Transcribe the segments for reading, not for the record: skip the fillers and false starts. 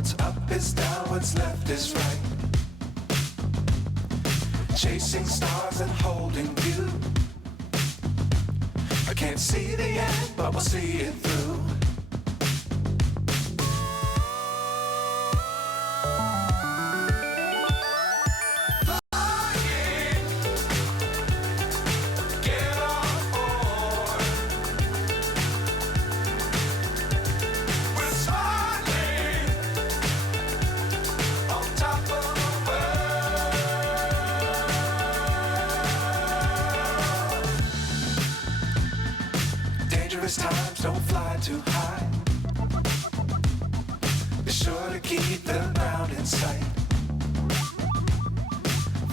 What's up is down, what's left is right. Chasing stars and holding you. I can't see the end, but we'll see it through. Times don't fly too high. Be sure to keep the ground in sight.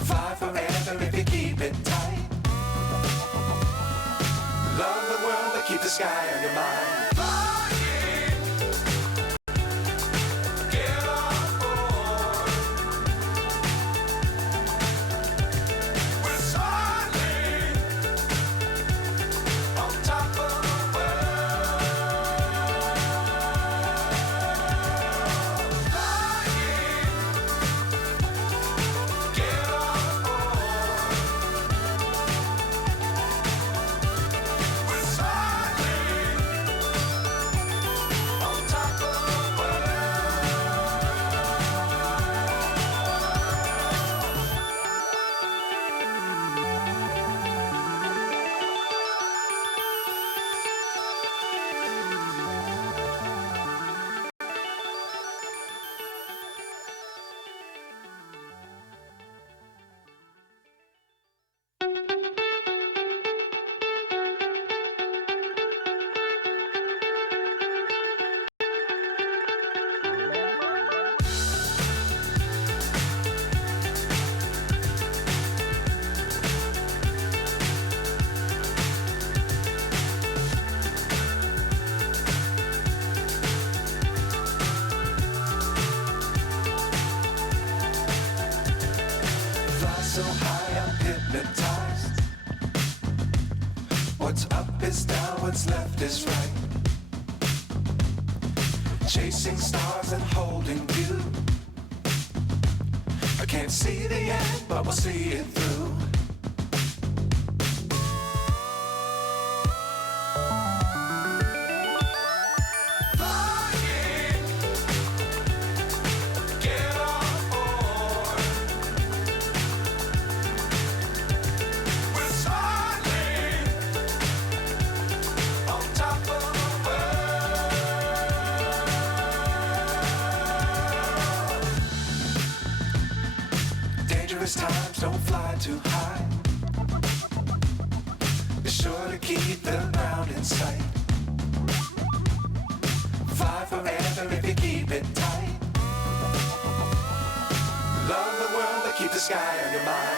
Fly forever if you keep it tight. Love the world but keep the sky on your mind. So high I'm hypnotized. What's up is down, what's left is right. Chasing stars and holding you. I can't see the end, but we'll see it through. Times don't fly too high. Be sure to keep the ground in sight. Fly forever if you keep it tight. Love the world but keep the sky on your mind.